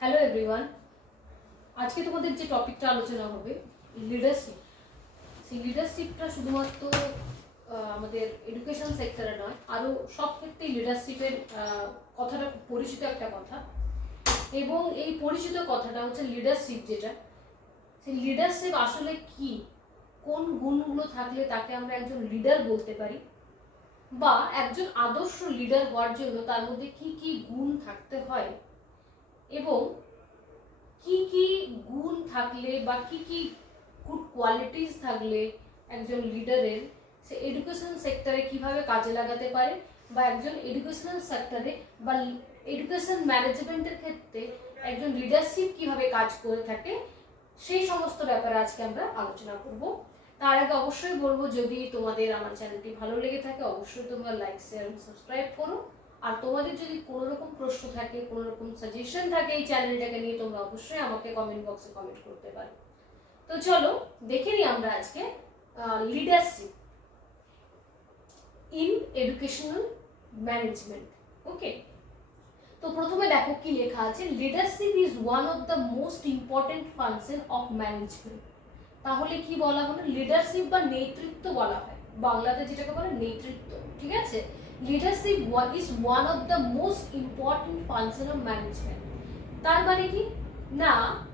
Hello everyone, আজকে তোমাদের যে টপিকটা আলোচনা হবে লিডারশিপ। সেই লিডারশিপটা শুধুমাত্র আমাদের এডুকেশন সেক্টরে নয়, আরও সব ক্ষেত্রেই লিডারশিপের কথাটা খুব পরিচিত একটা কথা। এবং এই পরিচিত কথাটা হচ্ছে লিডারশিপ, যেটা সেই লিডারশিপ আসলে কি, কোন গুণগুলো থাকলে তাকে আমরা একজন লিডার বলতে পারি, বা একজন আদর্শ লিডার হওয়ার জন্য তার মধ্যে কি কি গুণ থাকতে হয়, এবং কি কি গুণ থাকলে বা কি কি গুড কোয়ালিটিস থাকলে একজন লিডারের সে এডুকেশন সেক্টরে কিভাবে কাজে লাগাতে পারে, বা একজন এডুকেশনাল সেক্টরে বা এডুকেশন ম্যানেজমেন্টের ক্ষেত্রে একজন লিডারশিপ কিভাবে কাজ করে থাকে, সেই সমস্ত ব্যাপারে আজকে আমরা আলোচনা করব। তার আগে অবশ্যই বলবো, যদি তোমাদের আমার চ্যানেলটি ভালো লেগে থাকে অবশ্যই তোমরা লাইক, শেয়ার এবং সাবস্ক্রাইব করো। আর তোমাদের যদি কোনো রকম প্রশ্ন থাকে, কোনো রকম সাজেশন থাকে এই চ্যানেলটাকে নিয়ে, তোমরা অবশ্যই আমাকে কমেন্ট বক্সে কমেন্ট করতে পারো। তো চলো দেখে নিই আমরা আজকে লিডারশিপ ইন এডুকেশনাল ম্যানেজমেন্ট। ওকে, তো প্রথমে দেখো কি লেখা আছে, leadership is one of the most important function of management. তাহলে কি বলা হলো, লিডারশিপ বা নেতৃত্ব বলা হয়, বাংলাতে যেটাকে বলে নেতৃত্ব। ঠিক আছে, leadership is one of the most important function of management. তার মানে কি না,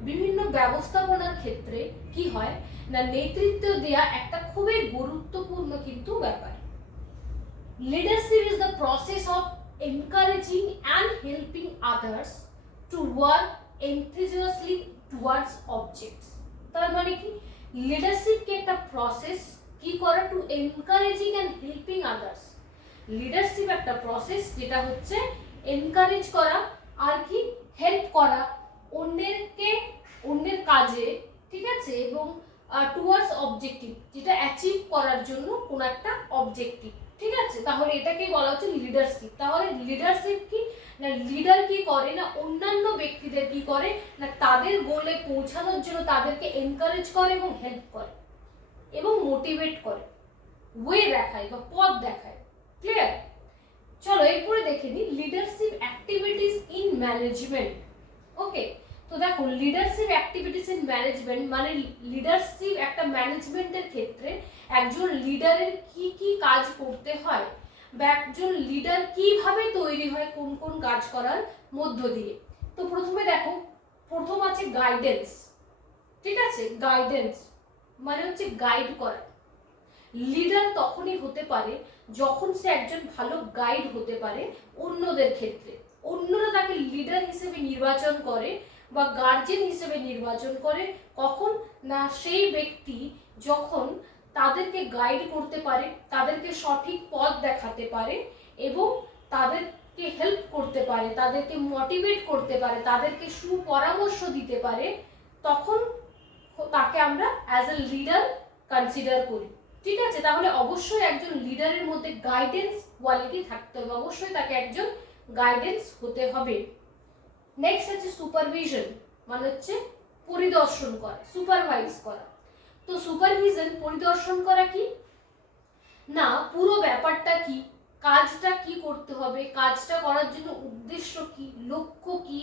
বিভিন্ন ব্যবস্থাপনার ক্ষেত্রে কি হয় না, নেতৃত্ব দেওয়া একটা খুবই গুরুত্বপূর্ণ কিন্তু ব্যাপার। Leadership is the process of encouraging and helping others to work enthusiastically towards objects। তার মানে কি, লিডারশিপ কে একটা প্রসেস কি করা, to encouraging and helping others. Leadership একটা প্রসেস যেটা হচ্ছে এনকারেজ করা আর কি হেল্প করা অন্যেরকে, অন্যের কাজে, ঠিক আছে, এবং টুয়ার্ডস অবজেক্টিভ, যেটা অ্যাচিভ করার জন্য কোন একটা অবজেক্টিভ। ঠিক আছে, তাহলে এটাকেই বলা হচ্ছে লিডারশিপ। তাহলে লিডারশিপ কি না, লিডার কি করে না, অন্যান্য ব্যক্তিদের কি করে না, তাদের গোলে পৌঁছানোর জন্য তাদেরকে এনকারেজ করে এবং হেল্প করে এবং মোটিভেট করে, ওয়ে দেখায় বা পথ দেখায়। ক্লিয়ার? চলো এরপরে দেখে নিই লিডারশিপ অ্যাক্টিভিটিস ইন ম্যানেজমেন্ট। ওকে, তো দেখো লিডারশিপ অ্যাক্টিভিটিস ইন ম্যানেজমেন্ট মানে লিডারশিপ একটা ম্যানেজমেন্টের ক্ষেত্রে একজন লিডারের কি কি কাজ করতে হয়, বা একজন লিডার কিভাবে তৈরি হয় কোন কোন কাজ করার মধ্য দিয়ে। তো প্রথমে দেখো, প্রথম আছে গাইডেন্স। ঠিক আছে, গাইডেন্স মানে হচ্ছে গাইড করা। লিডার তখনই হতে পারে যখন সে একজন ভালো গাইড হতে পারে অন্যদের ক্ষেত্রে। অন্যরা তাকে লিডার হিসেবে নির্বাচন করে বা গার্জেন হিসেবে নির্বাচন করে কখন না, সেই ব্যক্তি যখন তাদেরকে গাইড করতে পারে, তাদেরকে সঠিক পথ দেখাতে পারে এবং তাদেরকে হেল্প করতে পারে, তাদেরকে মোটিভেট করতে পারে, তাদেরকে সুপরামর্শ দিতে পারে, তখন তাকে আমরা অ্যাজ এ লিডার কনসিডার করি। ঠিক আছে, তাহলে অবশ্যই একজন লিডারের মধ্যে গাইডেন্স কোয়ালিটি থাকতে হবে, অবশ্যই তাকে একজন গাইডেন্স হতে হবে। নেক্সট আছে সুপারভিশন, মানে হচ্ছে পরিদর্শন করা, সুপারভাইজ করা। তো সুপারভিশন পরিদর্শন করা কি না, পুরো ব্যাপারটা কি, কাজটা কি করতে হবে, কাজটা করার জন্য উদ্দেশ্য কি, লক্ষ্য কি,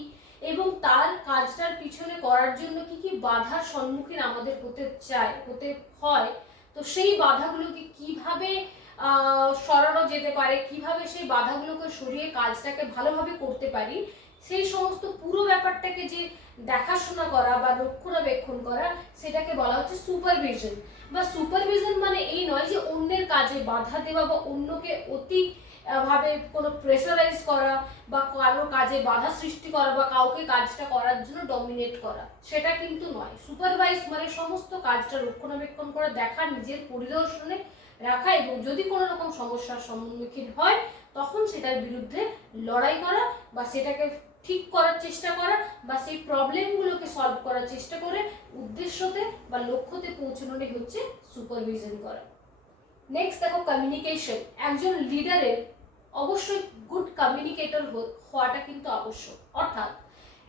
এবং তার কাজটার পিছনে করার জন্য কি কি বাধার সম্মুখীন আমাদের হতে হয়, তো সেই বাধাগুলোকে কিভাবে সরানো যেতে পারে, কিভাবে সেই বাধাগুলোকে সরিয়ে কাজটাকে ভালোভাবে করতে পারি, সেই সমস্ত পুরো ব্যাপারটাকে যে দেখাশোনা করা বা রক্ষণাবেক্ষণ করা, সেটাকে বলা হচ্ছে সুপারভিশন। বা সুপারভিশন মানে এই নয় যে অন্যের কাজে বাধা দেওয়া বা অন্যকে অতি ভাবে কোনো প্রেসারাইজ করা বা কারোর কাজে বাধা সৃষ্টি করা বা কাউকে কাজটা করার জন্য ডমিনেট করা, সেটা কিন্তু নয়। সুপারভাইজ মানে সমস্ত কাজটা রক্ষণাবেক্ষণ করা, দেখা, নিজের পরিদর্শনে রাখা, এবং যদি কোনো রকম সমস্যার সম্মুখীন হয় তখন সেটার বিরুদ্ধে লড়াই করা বা সেটাকে ঠিক করার চেষ্টা করা বা সেই প্রবলেমগুলোকে সলভ করার চেষ্টা করে উদ্দেশ্যতে বা লক্ষ্যতে পৌঁছানোটাই হচ্ছে সুপারভিশন করা। নেক্সট দেখো কমিউনিকেশন। একজন লিডারের অবশ্যই গুড কমিউনিকেটর হওয়াটা কিন্তু আবশ্যক। অর্থাৎ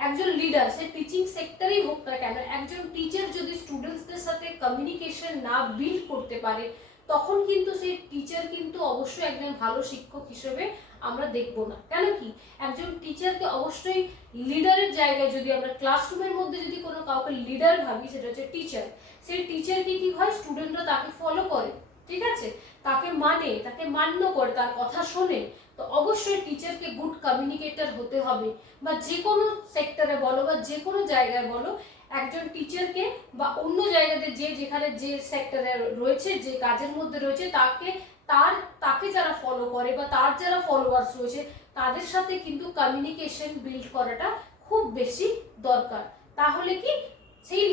একজন লিডার, সে টিচিং সেক্টরেই হোক না কেন, একজন টিচার যদি স্টুডেন্টসদের সাথে কমিউনিকেশন না বিল্ড করতে পারে, তখন কিন্তু সেই টিচার কিন্তু অবশ্যই একজন ভালো শিক্ষক হিসেবে আমরা দেখব না। কেন কি, একজন টিচারকে অবশ্যই লিডারের জায়গায়, যদি আমরা ক্লাসরুমের মধ্যে যদি কোনো কাউকে লিডার ভাবি, সেটা হচ্ছে টিচার। সেই টিচারকে কি হয়, স্টুডেন্টরা তাকে ফলো করে, ঠিক আছে, তাকে মানে, তাকে মান্য করে, তার কথা শোনে। তো অবশ্যই টিচারকে গুড কমিউনিকেটর হতে হবে, বা যে কোনো সেক্টরে বলো বা যে কোনো জায়গায় বলো, একজন টিচারকে বা অন্য জায়গাতে যে যেখানে যে সেক্টরে রয়েছে, যে কাজের মধ্যে রয়েছে, তাকে যারা ফলো করে বা তার যারা ফলোয়ার্স রয়েছে, তাদের সাথে কিন্তু কমিউনিকেশন বিল্ড করাটা খুব বেশি দরকার। তাহলে কি, সেই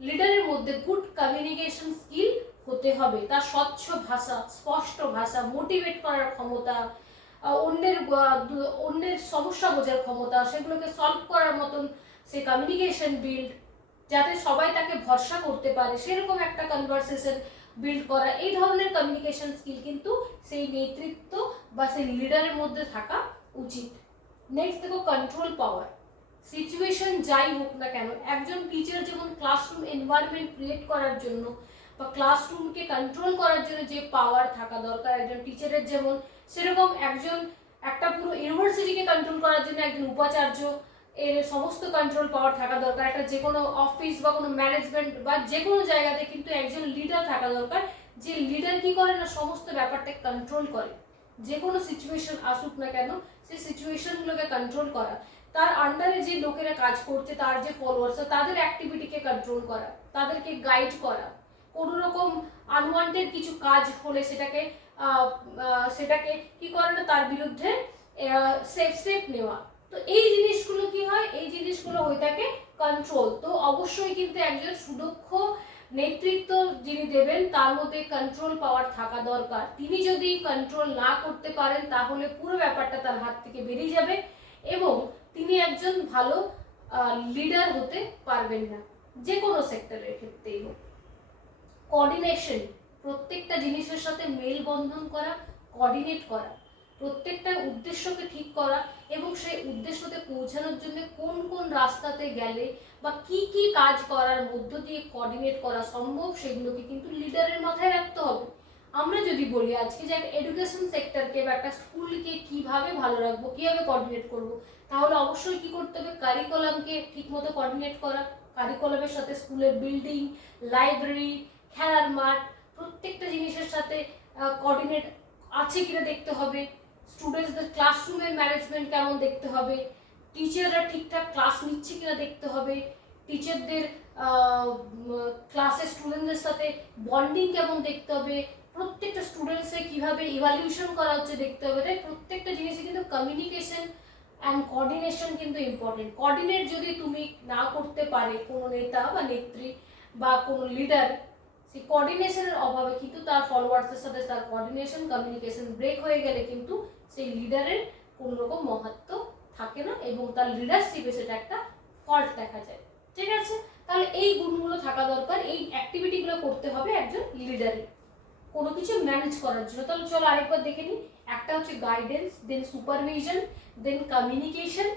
লিডারের মধ্যে গুড কমিউনিকেশন স্কিল হতে হবে, তার স্বচ্ছ ভাষা, স্পষ্ট ভাষা, মোটিভেট করার ক্ষমতা, অন্যের সমস্যা বোঝার ক্ষমতা, সেগুলোকে সলভ করার মতন সে কমিউনিকেশন বিল্ড, যাতে সবাই তাকে ভরসা করতে পারে, সেরকম একটা কনভারসেশন বিল্ড করা, এই ধরনের কমিউনিকেশন স্কিল কিন্তু সেই নেতৃত্ব বা সেই লিডারের মধ্যে থাকা উচিত। নেক্সট দেখো, কন্ট্রোল পাওয়ার। সিচুয়েশন যাই হোক না কেন, একজন টিচার যেমন ক্লাসরুম এনভায়রনমেন্ট ক্রিয়েট করার জন্য বা ক্লাসরুমকে কন্ট্রোল করার জন্য যে পাওয়ার থাকা দরকার একজন টিচারের, যেমন সেরকম একটা পুরো ইউনিভার্সিটিকে কন্ট্রোল করার জন্য একজন উপাচার্য এর সমস্ত কন্ট্রোল পাওয়ার থাকা দরকার। একটা যে কোনো অফিস বা কোনো ম্যানেজমেন্ট বা যে কোনো জায়গাতে কিন্তু একজন লিডার থাকা দরকার, যে লিডার কি করে না, সমস্ত ব্যাপারটাকে কন্ট্রোল করে। যে কোনো সিচুয়েশন আসুক না কেন, সেই সিচুয়েশনগুলোকে কন্ট্রোল করা, তার আন্ডারে যে লোকেরা কাজ করছে, তার যে ফলোয়ার্স, তাদের অ্যাক্টিভিটিকে কন্ট্রোল করা, তাদেরকে গাইড করা, কোনো রকম আনওয়ান্টেড কিছু কাজ হলে সেটাকে কি করে না, তার বিরুদ্ধে স্টেপ নেওয়া। তো এই জিনিসগুলো কি হয়, এই জিনিসগুলো হয়ে থাকে কন্ট্রোল। তো অবশ্যই কিন্তু একজন সুদক্ষ নেতৃত্ব যিনি দেবেন, তার মধ্যে কন্ট্রোল পাওয়ার থাকা দরকার। তিনি যদি কন্ট্রোল না করতে পারেন, তাহলে পুরো ব্যাপারটা তার হাত থেকে বেরিয়ে যাবে এবং তিনি একজন ভালো লিডার হতে পারবেন না, যে কোনো সেক্টরের ক্ষেত্রেই হোক। কোঅর্ডিনেশন, প্রত্যেকটা জিনিসের সাথে মেলবন্ধন করা, কোঅর্ডিনেট করা, প্রত্যেকটা উদ্দেশ্যকে ঠিক করা এবং সেই উদ্দেশ্যতে পৌঁছানোর জন্য কোন কোন রাস্তাতে গেলে বা কি কি কাজ করার মধ্য দিয়ে কোঅর্ডিনেট করা সম্ভব, সেগুলোকে কিন্তু লিডারের মাথায় রাখতে হবে। আমরা যদি বলি আজকে যে একটা এডুকেশন সেক্টরকে বা একটা স্কুলকে কিভাবে ভালো রাখবো, কিভাবে কোঅর্ডিনেট করব, তাহলে অবশ্যই কি করতে হবে, কারিকুলামকে ঠিকমতো কোঅর্ডিনেট করা, কারিকুলামের সাথে স্কুলের বিল্ডিং, লাইব্রেরি, খেলার মাঠ, প্রত্যেকটা জিনিসের সাথে কোঅর্ডিনেট আছে কিনা দেখতে হবে। স্টুডেন্টসদের ক্লাসরুমের ম্যানেজমেন্ট কেমন দেখতে হবে, টিচাররা ঠিকঠাক ক্লাস নিচ্ছে কিনা দেখতে হবে, টিচারদের ক্লাসের স্টুডেন্টদের সাথে বন্ডিং কেমন দেখতে হবে, প্রত্যেকটা স্টুডেন্টসের কিভাবে ইভ্যালুয়েশন করা হচ্ছে দেখতে হবে। তাই প্রত্যেকটা জিনিসে কিন্তু কমিউনিকেশন অ্যান্ড কোঅর্ডিনেশন কিন্তু ইম্পর্টেন্ট। কোঅর্ডিনেট যদি তুমি না করতে পারে কোনো নেতা বা নেত্রী বা কোনো লিডার, সেই কোঅর্ডিনেশনের অভাবে কিন্তু তার ফলোয়ার্সের সাথে তার কোঅর্ডিনেশন কমিউনিকেশন ব্রেক হয়ে গেলে কিন্তু সেই লিডারের কোনো রকম মহত্ব থাকে না এবং তার লিডারশিপে সেটা একটা ফল্ট দেখা যায়। ঠিক আছে, তাহলে এই গুণগুলো থাকা দরকার, এই অ্যাক্টিভিটিগুলো করতে হবে একজন লিডারের কোনো কিছু ম্যানেজ করার জন্য। তাহলে চলো আরেকবার দেখে নিই। একটা হচ্ছে guidance, then supervision, then communication,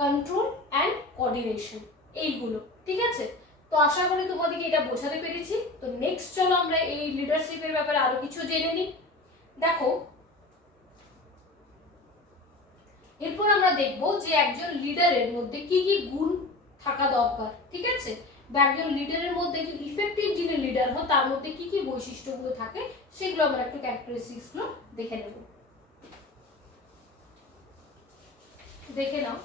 control and coordination, এইগুলো। ঠিক আছে, তো আশা করি তোমাদেরকে এটা বোঝাতে পেরেছি। তো নেক্সট চলো আমরা এই লিডারশিপের ব্যাপারে আরো কিছু জেনে নিই। দেখো, এরপর আমরা দেখব যে একজন লিডারের মধ্যে কি কি গুণ থাকা দরকার। ঠিক আছে, বা একজন লিডারের মধ্যে, একজন ইফেক্টিভ যিনি লিডার হয় তার মধ্যে কি কি বৈশিষ্ট্যগুলো থাকে, সেগুলো আমরা একটু ক্যারেক্টারিস্টিক্সগুলো দেখে নেব। দেখে নাও।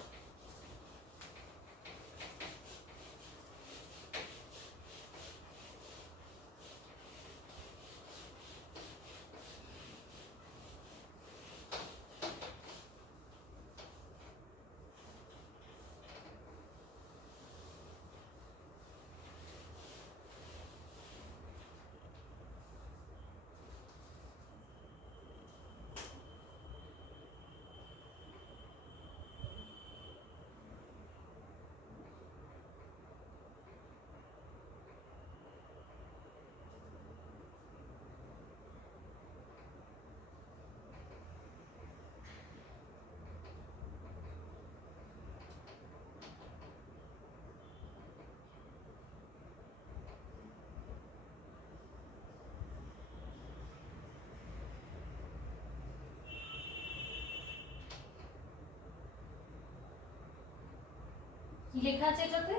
কি লেখা আছে এটাতে?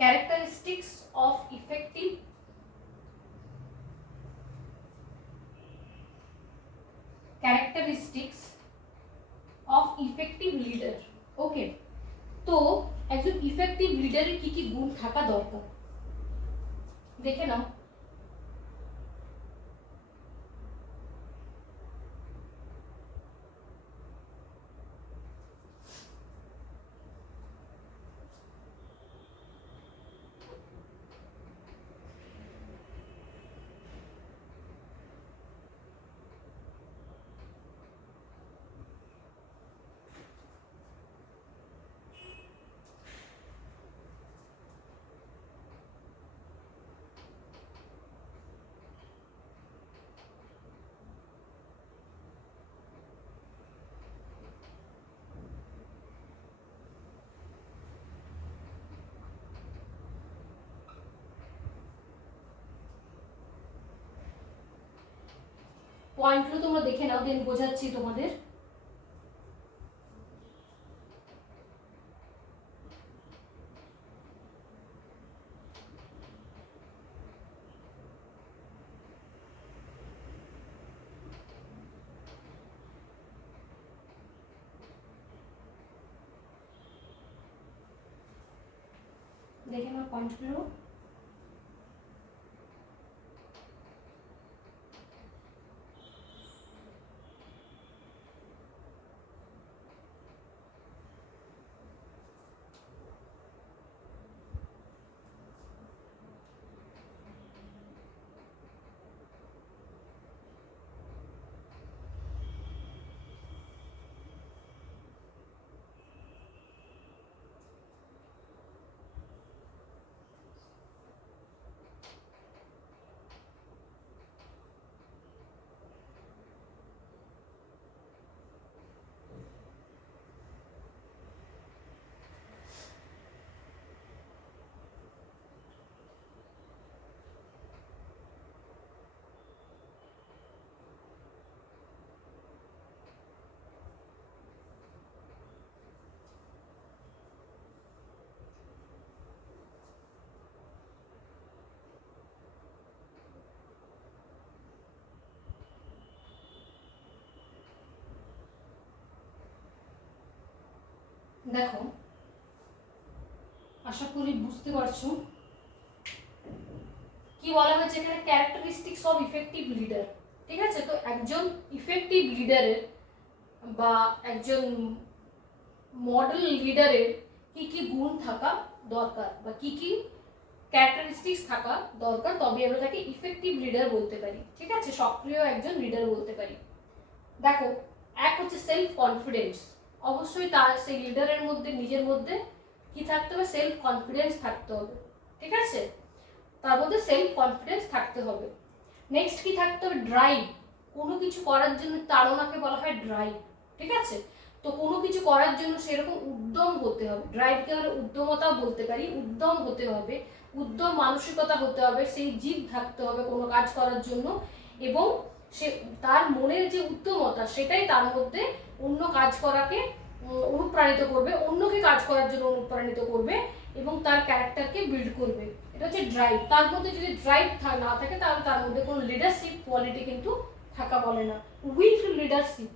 Characteristics of effective leader. Okay, তো একজন ইফেক্টিভ লিডারের কি কি গুণ থাকা দরকার দেখে নাও। পয়েন্টগুলো তোমরা দেখে নাও, দেন বোঝাচ্ছি তোমাদের। দেখে নাও পয়েন্টগুলো। দেখো, আশা করি বুঝতে পারছো কি বলা হয়েছে এখানে, ক্যারেক্টারিস্টিক্স অফ ইফেক্টিভ লিডার। ঠিক আছে, তো একজন ইফেক্টিভ লিডারের বা একজন মডেল লিডারের কি কি গুণ থাকা দরকার বা কি কি ক্যারেক্টারিস্টিক্স থাকা দরকার, তবে আমরা তাকে ইফেক্টিভ লিডার বলতে পারি। ঠিক আছে, সক্রিয় একজন লিডার বলতে পারি। দেখো, এক হচ্ছে সেলফ কনফিডেন্স। অবশ্যই তার সেই লিডারের মধ্যে নিজের মধ্যে কি থাকতে হবে, সেলফ কনফিডেন্স থাকতে হবে। ঠিক আছে, তার মধ্যে সেলফ কনফিডেন্স থাকতে হবে। নেক্সট কি থাকতে হবে, ড্রাইভ। কোনো কিছু করার জন্য তাড়নাকে বলা হয় ড্রাইভ। ঠিক আছে, তো কোনো কিছু করার জন্য সেরকম উদ্যম হতে হবে। ড্রাইভকে আমরা উদ্যমতা বলতে পারি। উদ্যম হতে হবে, উদ্যম মানসিকতা হতে হবে, সেই জিদ থাকতে হবে কোনো কাজ করার জন্য, এবং সে তার মনের যে উদ্যমতা সেটাই তার মধ্যে অন্য কাজ করাকে অনুপ্রাণিত করবে, অন্যকে কাজ করার জন্য অনুপ্রাণিত করবে এবং তার ক্যারেক্টারকে বিল্ড করবে। এটা হচ্ছে ড্রাইভ। তার মধ্যে যদি ড্রাইভ না থাকে তাহলে তার মধ্যে কোনো লিডারশিপ কোয়ালিটি কিন্তু থাকা বলে না। উইক লিডারশিপ,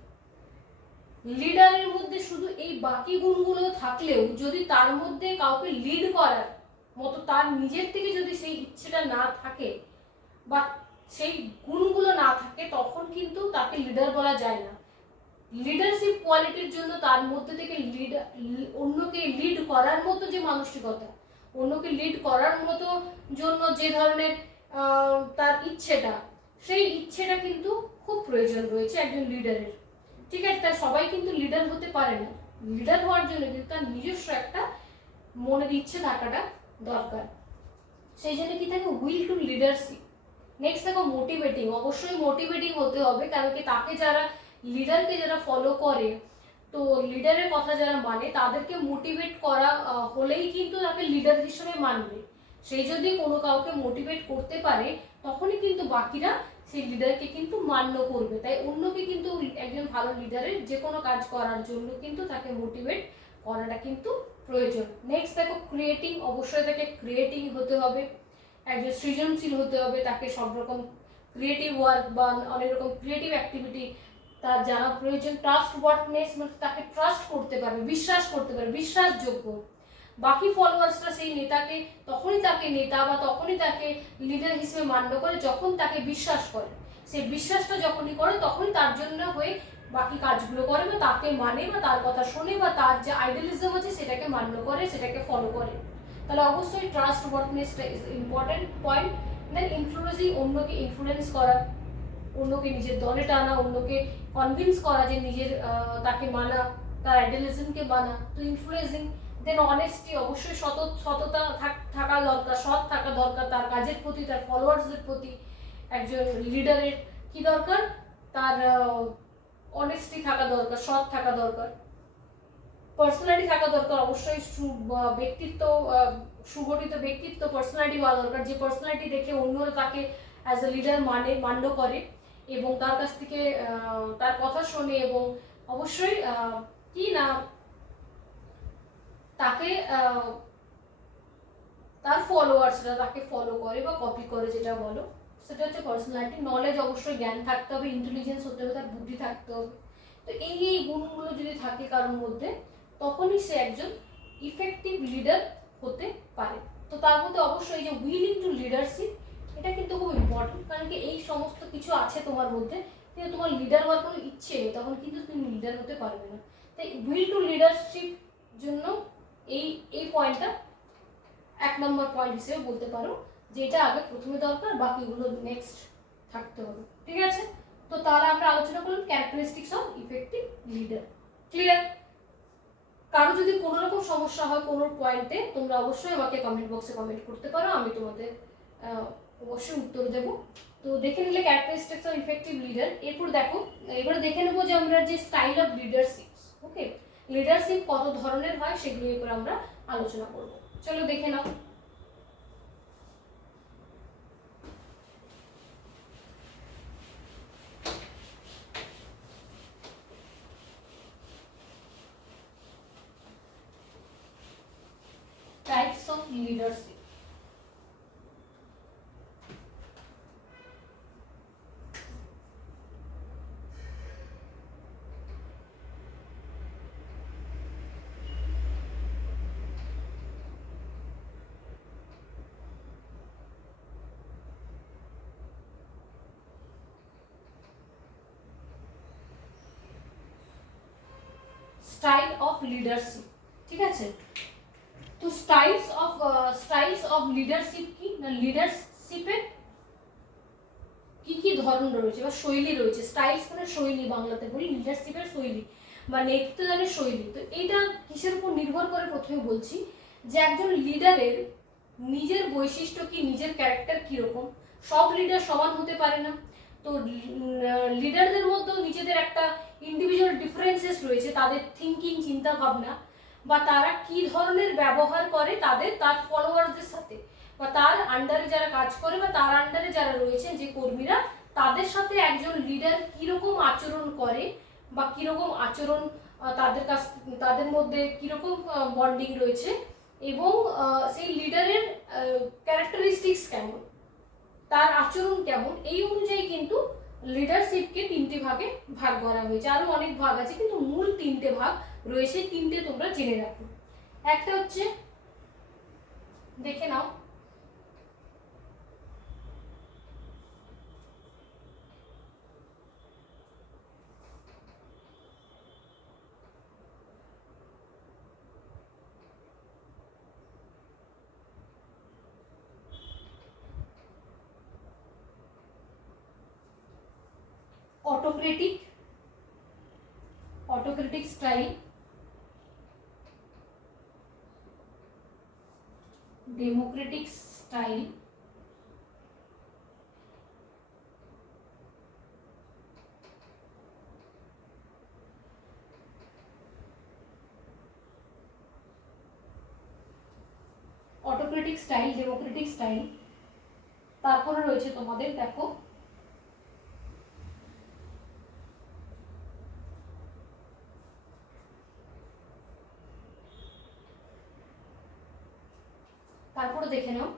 লিডারের মধ্যে শুধু এই বাকি গুণগুলো থাকলেও যদি তার মধ্যে কাউকে লিড করার মতো তার নিজের থেকে যদি সেই ইচ্ছেটা না থাকে বা সেই গুণগুলো না থাকে, তখন কিন্তু তাকে লিডার বলা যায় না। লিডারশিপ কোয়ালিটির জন্য তার মধ্যে থেকে অন্যকে লিড করার মতো যে মানসিকতা, অন্যকে লিড করার মতো জন্য যে ধরনের তার ইচ্ছেটা, সেই ইচ্ছেটা কিন্তু খুব প্রয়োজন রয়েছে একজন লিডারের। ঠিক আছে, তাই সবাই কিন্তু লিডার হতে পারে না। লিডার হওয়ার জন্য কিন্তু তার নিজস্ব একটা মনের ইচ্ছে থাকাটা দরকার। সেই জন্য কি থাকে, উইল টু লিডারশিপ। নেক্সট দেখো মোটিভেটিং। অবশ্যই মোটিভেটিং হতে হবে, কারণ কি তাকে যারা লিডারকে যারা ফলো করে, তো লিডারের কথা যারা মানে তাদেরকে মোটিভেট করা হলেই কিন্তু তাকে লিডার হিসেবে মানবে। সেই যদি কোনো কাউকে মোটিভেট করতে পারে তখনই কিন্তু বাকিরা সেই লিডারকে কিন্তু মান্য করবে। তাই অন্যকে কিন্তু একজন ভালো লিডারের যে কোনো কাজ করার জন্য কিন্তু তাকে মোটিভেট করাটা কিন্তু প্রয়োজন। নেক্সট দেখো ক্রিয়েটিং, অবশ্যই তাকে ক্রিয়েটিং হতে হবে, একজন সৃজনশীল হতে হবে, তাকে সব রকম ক্রিয়েটিভ ওয়ার্ক বা অনেক রকম ক্রিয়েটিভ অ্যাক্টিভিটি তার জানা প্রয়োজন। ট্রাস্ট ওয়ার্কনেস, মানে তাকে ট্রাস্ট করতে পারবে, বিশ্বাস করতে পারবে, বিশ্বাসযোগ্য। বাকি ফলোয়ার্সরা সেই নেতাকে তখনই তাকে নেতা বা তখনই তাকে লিডার হিসেবে মান্য করে যখন তাকে বিশ্বাস করে। সেই বিশ্বাসটা যখনই করে তখনই তার জন্য হয়ে বাকি কাজগুলো করে বা তাকে মানে বা তার কথা শোনে বা তার যে আইডিয়ালিজম আছে সেটাকে মান্য করে, সেটাকে ফলো করে। তাহলে অবশ্যই ট্রাস্ট ওয়ার্কনেসটা is important point. Then influencing, অন্যকে ইনফ্লুয়েন্স করা, অন্যকে নিজের দলে টানা, অন্যকে কনভিন্স করা যে নিজের তাকে মানা, তার আইডিয়ালিজমকে মানা, তো ইনফ্লুয়েন্সিং। দেন অনেস্টি, অবশ্যই সততা থাকা দরকার, সৎ থাকা দরকার তার কাজের প্রতি, তার ফলোয়ার্সদের প্রতি। একজন লিডারের কি দরকার, তার অনেস্টি থাকা দরকার, সৎ থাকা দরকার, পার্সোনালিটি থাকা দরকার, অবশ্যই ব্যক্তিত্ব, সুগঠিত ব্যক্তিত্ব, পার্সোনালিটি হওয়া দরকার, যে পার্সোনালিটি দেখে অন্যরা তাকে অ্যাজ এ লিডার মান্য করে এবং তার কাছ থেকে তার কথা শোনে এবং অবশ্যই কি না তাকে তার ফলোয়ার্সরা তাকে ফলো করে বা কপি করে, যেটা বলো সেটা হচ্ছে পার্সোনালিটি। নলেজ, অবশ্যই জ্ঞান থাকতে হবে, ইন্টেলিজেন্স হতে হবে, তার বুদ্ধি থাকতে হবে। তো এই গুণগুলো যদি থাকে কারোর মধ্যে তখনই সে একজন ইফেক্টিভ লিডার হতে পারে। তো তার মধ্যে অবশ্যই যে উইলিং টু লিডারশিপ, এটা কিন্তু খুব ইম্পর্টেন্ট, কারণ কি এই সমস্ত কিছু আছে তোমার মধ্যে কিন্তু তোমার লিডার হওয়ার কোনো ইচ্ছে নেই, তখন কিন্তু তুমি লিডার হতে পারবে না। তাই উইল টু লিডারশিপ জন্য এই পয়েন্টটা 1 নম্বর পয়েন্ট হিসেবে বলতে পারো, যে এটা আগে প্রথমে দরকার, বাকিগুলো নেক্সট থাকতে হবে। ঠিক আছে, তো তাহলে আমরা আলোচনা করলাম characteristics of effective leader. Clear? কারো যদি কোনো রকম সমস্যা হয় কোনো পয়েন্টে, তোমরা অবশ্যই আমাকে কমেন্ট বক্সে কমেন্ট করতে পারো, আমি তোমাদের অবশ্যই উত্তর দেবো। তো দেখে নিলে ক্যারেক্টারিস্টিক্স অফ ইফেক্টিভ লিডার। এরপর দেখো, এবারে দেখে নেবো যে আমরা যে style of leadership, okay, leadership কত ধরনের হয় সেগুলো এরপর আমরা আলোচনা করব। চলো দেখে নাও। Types of leadership. Style of leadership, ঠিক আছে। তো স্টাইলস অফ লিডারশিপ কি না, লিডারশিপের কি কি ধরন রয়েছে বা শৈলী রয়েছে। স্টাইলস মানে শৈলী, বাংলাতে বলি লিডারশিপের শৈলী বা নেতৃত্বদানের শৈলী। তো এইটা কিসের উপর নির্ভর করে প্রথমে বলছি, যে একজন লিডারের নিজের বৈশিষ্ট্য কি, নিজের ক্যারেক্টার কীরকম। সব লিডার সমান হতে পারে না, তো লিডারদের মধ্যেও নিজেদের একটা ইন্ডিভিজুয়াল ডিফারেন্সেস রয়েছে, তাদের থিঙ্কিং, চিন্তা ভাবনা, বা তারা কি ধরনের ব্যবহার করে তার ফলোয়ার্সদের সাথে, বা তার আন্ডারে যারা কাজ করে বা তার আন্ডারে যারা রয়েছেন যে কর্মীরা, তাদের সাথে একজন লিডার কীরকম আচরণ করে বা কীরকম আচরণ তাদের মধ্যে কীরকম বন্ডিং রয়েছে, এবং সেই লিডারের ক্যারেক্টারিস্টিক্স কেমন, তার আচরণ কেমন, এই অনুযায়ী কিন্তু লিডারশিপকে 3টে ভাগে ভাগ করা হয়েছে। আরও অনেক ভাগ আছে কিন্তু মূল 3টে ভাগ রয়েছে, 3টে তোমরা জেনে রাখো। একটা হচ্ছে, দেখে নাও, autocratic style, democratic style, autocratic style, democratic style. তারপরে রয়েছে তোমাদের, দেখো, তারপরে দেখে নাও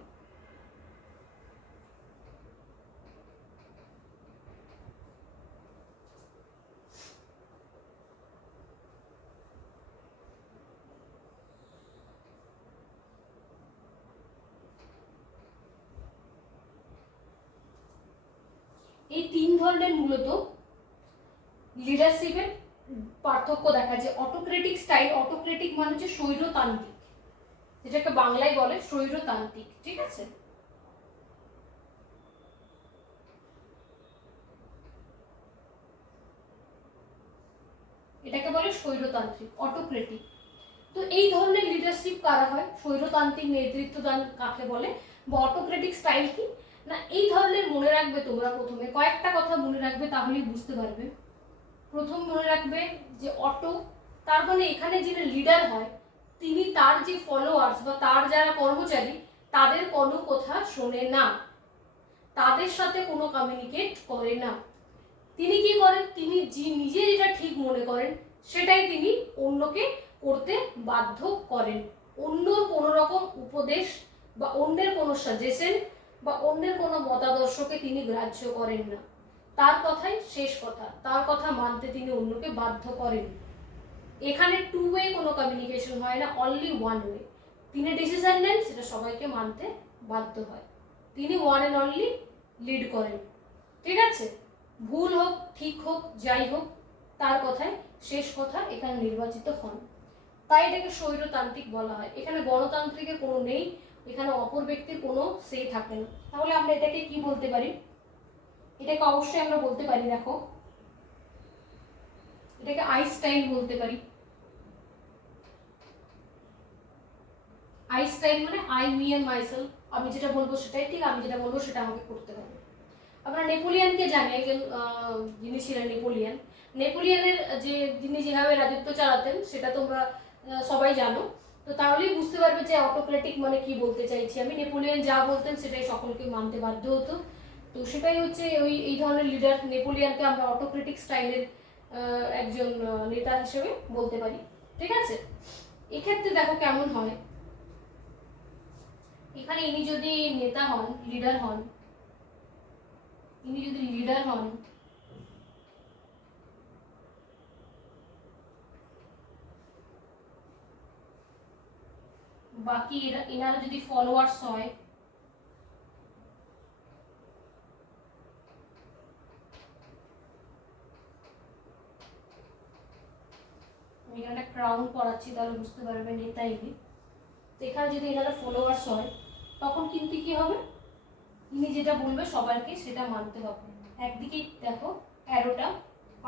এই তিন ধরনের মূলত লিডারশিপের পার্থক্য দেখা যায়। অটোক্রেটিক স্টাইল, অটোক্রেটিক মানে হচ্ছে স্বৈরতান্ত্রিক, যেটাকে বাংলায় বলে স্বৈরতান্ত্রিক, ঠিক আছে। এটাকে বলে স্বৈরতান্ত্রিক, অটোক্রেটিক। তো এই ধরনের লিডারশিপ কারা হয়, স্বৈরতান্ত্রিক নেতৃত্বদান কাকে বলে, বা অটোক্রেটিক স্টাইল কি না, এই ধরনের মনে রাখবে তোমরা। প্রথমে কয়েকটা কথা মনে রাখবে, তাহলেই বুঝতে পারবে। প্রথম মনে রাখবে যে অটো, তার মানে এখানে যিনি লিডার হয় তিনি তার যে ফলোয়ার্স বা তার যারা কর্মচারী তাদের কোনো কথা শোনে না, তাদের সাথে কোনো কমিউনিকেট করে না। তিনি কি করেন, তিনি নিজে যেটা ঠিক মনে করেন সেটাই তিনি অন্যকে করতে বাধ্য করেন। অন্যর কোনো রকম উপদেশ বা অন্যের কোনো সাজেশন বা অন্যের কোনো মতাদর্শকে তিনি গ্রাহ্য করেন না। তার কথাই শেষ কথা, তার কথা মানতে তিনি অন্যকে বাধ্য করেন। এখানে টু ওয়ে কোনো কমিউনিকেশন হয় না, অনলি ওয়ান ওয়ে। তিনি ডিসিশন নেন, সেটা সবাইকে মানতে বাধ্য হয়। তিনি ওয়ান অ্যান্ড অনলি লিড করেন, ঠিক আছে। ভুল হোক ঠিক হোক যাই হোক, তার কথায় শেষ কথা এখানে নির্বাচিত হন। তাই এটাকে স্বৈরতান্ত্রিক বলা হয়। এখানে গণতান্ত্রিকের কোনো নেই, এখানে অপর ব্যক্তির কোনো সে থাকে না। তাহলে আমরা এটাকে কি বলতে পারি, এটাকে অবশ্যই আমরা বলতে পারি, দেখো এটাকে আই স্টাইল বলতে পারি। আই স্টাইল মানে আই মি এন্ড মাইসেলফ, আমি যেটা বলবো সেটাই ঠিক, আমি যেটা বলবো সেটা আমাকে করতে হবে। আমরা নেপোলিয়ানকে জানি, একজন যিনি ছিলেন নেপোলিয়ান, নেপোলিয়ানের যে যিনি যেভাবে রাজত্ব চালাতেন সেটা তোমরা সবাই জানো। তো তাহলেই বুঝতে পারবে যে অটোক্রেটিক মানে কি বলতে চাইছি আমি। নেপোলিয়ান যা বলতেন সেটাই সকলকে মানতে বাধ্য হতো। তো সেটাই হচ্ছে ওই এই ধরনের লিডার। নেপোলিয়ানকে আমরা অটোক্রেটিক স্টাইলের একজন নেতা হিসেবে বলতে পারি, ঠিক আছে। এক্ষেত্রে দেখো কেমন হয়, এখানে ইনি যদি নেতা হন, লিডার হন, ইনি যদি লিডার হন, বাকি এনারা যদি ফলোয়ার্স হয়, এখানে ক্রাউন পড়াচ্ছি তাহলে বুঝতে পারবে নেতা ইনি। তো এখানে যদি এনারা ফলোয়ার্স হয় তখন কিন্তু কি হবে, ইনি যেটা বলবে সবাইকে সেটা মানতে হবে। একদিকে দেখো অ্যারোটা,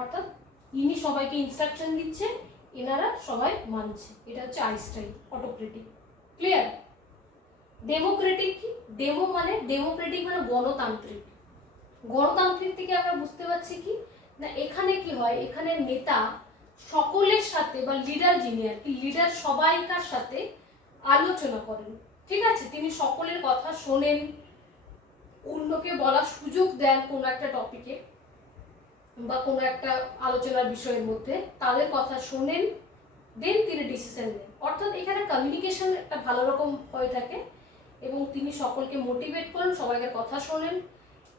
অর্থাৎ ইনি সবাইকে ইনস্ট্রাকশন দিচ্ছে, এনারা সবাই মানছে। এটা হচ্ছে I style, autocratic. Clear. Democratic কি, ডেমোক্রেটিক মানে গণতান্ত্রিক। গণতান্ত্রিক থেকে আমরা বুঝতে পারছি কি না, এখানে কি হয়, এখানে নেতা সকলের সাথে বা লিডার যিনি আর কি, লিডার সবাইকার সাথে আলোচনা করেন, ঠিক আছে। তিনি সকলের কথা শোনেন, অন্যকে বলার সুযোগ দেন কোনো একটা টপিকে বা কোনো একটা আলোচনার বিষয়ের মধ্যে, তাদের কথা শোনেন, দেন তিনি ডিসিশন নেন। অর্থাৎ এখানে কমিউনিকেশন একটা ভালো রকম হয়ে থাকে এবং তিনি সকলকে মোটিভেট করেন, সবাইকার কথা শোনেন,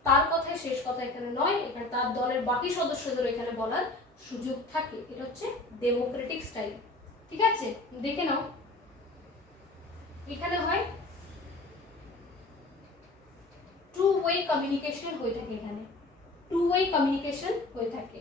তার কথাই শেষ কথা এখানে নয়, এখানে তার দলের বাকি সদস্যদের এখানে বলার সুযোগ থাকে। এটা হচ্ছে ডেমোক্রেটিক স্টাইল, ঠিক আছে। দেখে নাও এখানে হয় টু ওয়ে কমিউনিকেশন হয়ে থাকে, এখানে টু ওয়ে কমিউনিকেশন হয়ে থাকে।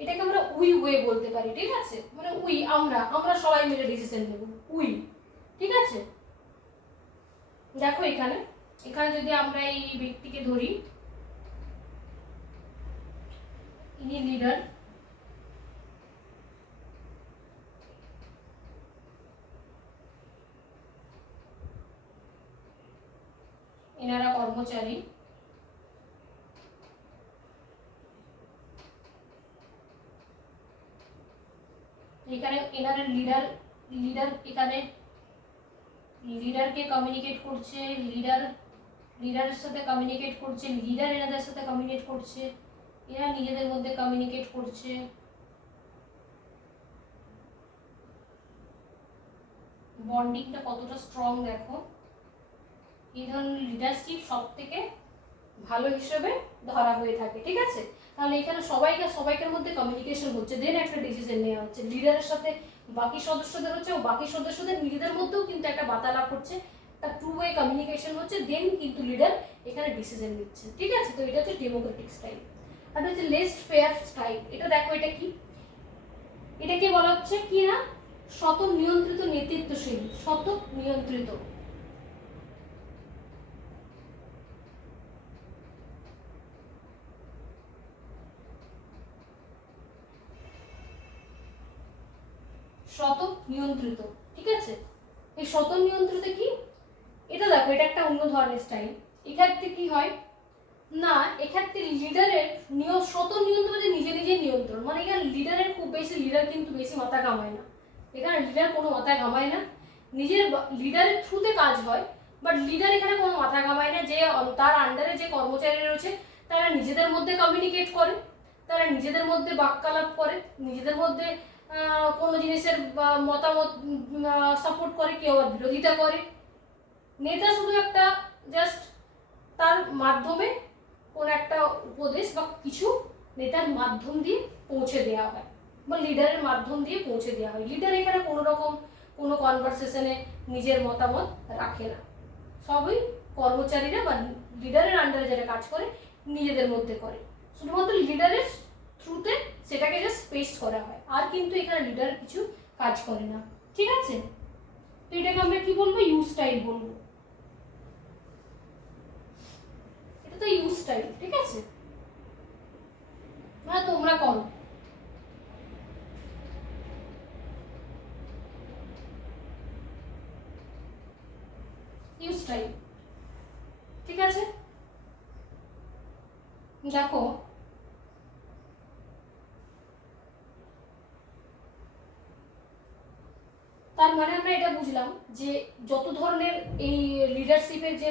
এটাকে আমরা উই ওয়ে বলতে পারি, ঠিক আছে। মানে উই আমরা আমরা সবাই মিলে ডিসিশন নেব, উই, ঠিক আছে। দেখো এখানে এখানে যদি আমরা এই ব্যক্তিকে ধরি, ইনি লিডার, এনারা কর্মচারী, এখানে এনারা লিডার লিডার এখানে লিডারকে কমিউনিকেট করছে, লিডারের সাথে কমিউনিকেট করছে, লিডার এনাদের সাথে কমিউনিকেট করছে, এরা নিজেদের মধ্যে কমিউনিকেট করছে। বন্ডিংটা কতটা স্ট্রং দেখো। এই ধরনের লিডারশিপ সব থেকে ভালো হিসেবে ধরা হয়ে থাকে, ঠিক আছে। তাহলে এখানে সবাইকার মধ্যে কমিউনিকেশন হচ্ছে, দেন একটা ডিসিশন নেওয়া হচ্ছে, লিডারের সাথে বাকি সদস্যদের হচ্ছে, ও বাকি সদস্যদের নিজেদের মধ্যেও কিন্তু একটা বার্তালাপ হচ্ছে, একটা ট্রু ওয়ে কমিউনিকেশন হচ্ছে, দেন কিন্তু লিডার এখানে ডিসিশন নিচ্ছে, ঠিক আছে। তো এটা হচ্ছে ডেমোক্রেটিক স্টাইল। আর হচ্ছে লেস্ট ফেয়ার স্টাইল। এটা দেখো, এটা কি, এটাকে বলা হচ্ছে কি না, শতক নিয়ন্ত্রিত নেতৃত্বশীল, শতক নিয়ন্ত্রিত। শতক নিয়ন্ত্রিত, ঠিক আছে। এই শতক নিয়ন্ত্রিত কি, এটা দেখো, এটা একটা অন্য ধরনের স্টাইল। এক্ষেত্রে কি হয় না, এক্ষেত্রে লিডারের শতক নিয়ন্ত্রণ মানে নিজে নিজে নিয়ন্ত্রণ, মানে এখানে লিডারের খুব বেশি, লিডার কিন্তু বেশি মাথা ঘামায় না, এখানে লিডার কোনো মাথা ঘামায় না, নিজের লিডারের থ্রুতে কাজ হয়, বাট লিডার এখানে কোনো মাথা ঘামায় না। যে তার আন্ডারে যে কর্মচারী রয়েছে তারা নিজেদের মধ্যে কমিউনিকেট করে, তারা নিজেদের মধ্যে বাক্যালাপ করে, নিজেদের মধ্যে কোনো জিনিসের মতামত সাপোর্ট করে, কেউ বিরোধিতা করে। নেতা শুধু একটা জাস্ট তার মাধ্যমে কোন একটা উপদেশ বা কিছু নেতার মাধ্যম দিয়ে পৌঁছে দেওয়া হয়, বা লিডারের মাধ্যম দিয়ে পৌঁছে দেওয়া হয়। লিডার এখানে কোনো রকম কোনো কনভারসেশনে নিজের মতামত রাখে না, সবই কর্মচারীরা বা লিডারের আন্ডারে যারা কাজ করে নিজেদের মধ্যে করে, শুধুমাত্র লিডারের থ্রুতে সেটাকে জাস্ট পেস্ট করা হয়, আর কিন্তু এখানে লিডার কিছু কাজ করে না, ঠিক আছে। তো এটাকে আমরা কি বলবো, ইউ স্টাইল বলবো। এটা তো ইউ স্টাইল, ঠিক আছে, মানে তোমরা করো। ইউ স্টাইল, ঠিক আছে। দেখো, তার মানে আমরা এটা বুঝলাম যে যত ধরনের এই লিডারশিপের যে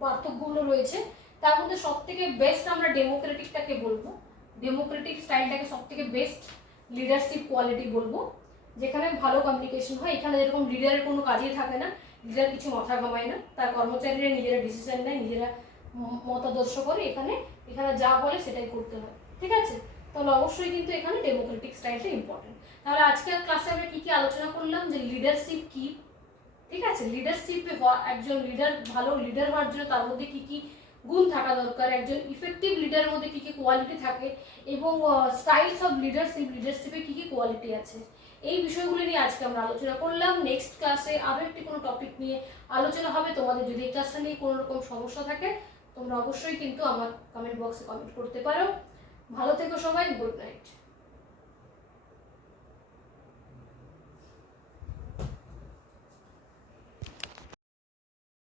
পার্থক্যগুলো রয়েছে তার মধ্যে সব থেকে বেস্ট আমরা ডেমোক্রেটিকটাকে বলবো, ডেমোক্রেটিক স্টাইলটাকে সব থেকে বেস্ট লিডারশিপ কোয়ালিটি বলবো, যেখানে ভালো কমিউনিকেশন হয়। এখানে যেরকম লিডারের কোনো কাজই থাকে না, লিডার কিছু মাথা ঘামায় না, তার কর্মচারীরা নিজেরা ডিসিশন নেয়, নিজেরা মতাদর্শ করে, এখানে এখানে যা বলে সেটাই করতে হয়, ঠিক আছে। তাহলে অবশ্যই কিন্তু এখানে ডেমোক্রেটিক স্টাইলটা ইম্পর্টেন্ট। তাহলে আজকের ক্লাসে আমরা কি কি আলোচনা করলাম, যে লিডারশিপ কি, ঠিক আছে, লিডারশিপে একজন লিডার, ভালো লিডার হওয়ার জন্য তার মধ্যে কি কি গুণ থাকা দরকার, একজন ইফেক্টিভ লিডারের মধ্যে কি কি কোয়ালিটি থাকে, এবং স্টাইলস অফ লিডারশিপ, লিডারশিপে কি কি কোয়ালিটি আছে, এই বিষয়গুলো নিয়ে আজকে আমরা আলোচনা করলাম। নেক্সট ক্লাসে আরও একটি কোনো টপিক নিয়ে আলোচনা হবে। তোমাদের যদি এই ক্লাসটা নিয়ে কোনো রকম সমস্যা থাকে তোমরা অবশ্যই কিন্তু আমার কমেন্ট বক্সে কমেন্ট করতে পারো। ভালো থেকো সবাই, গুড নাইট।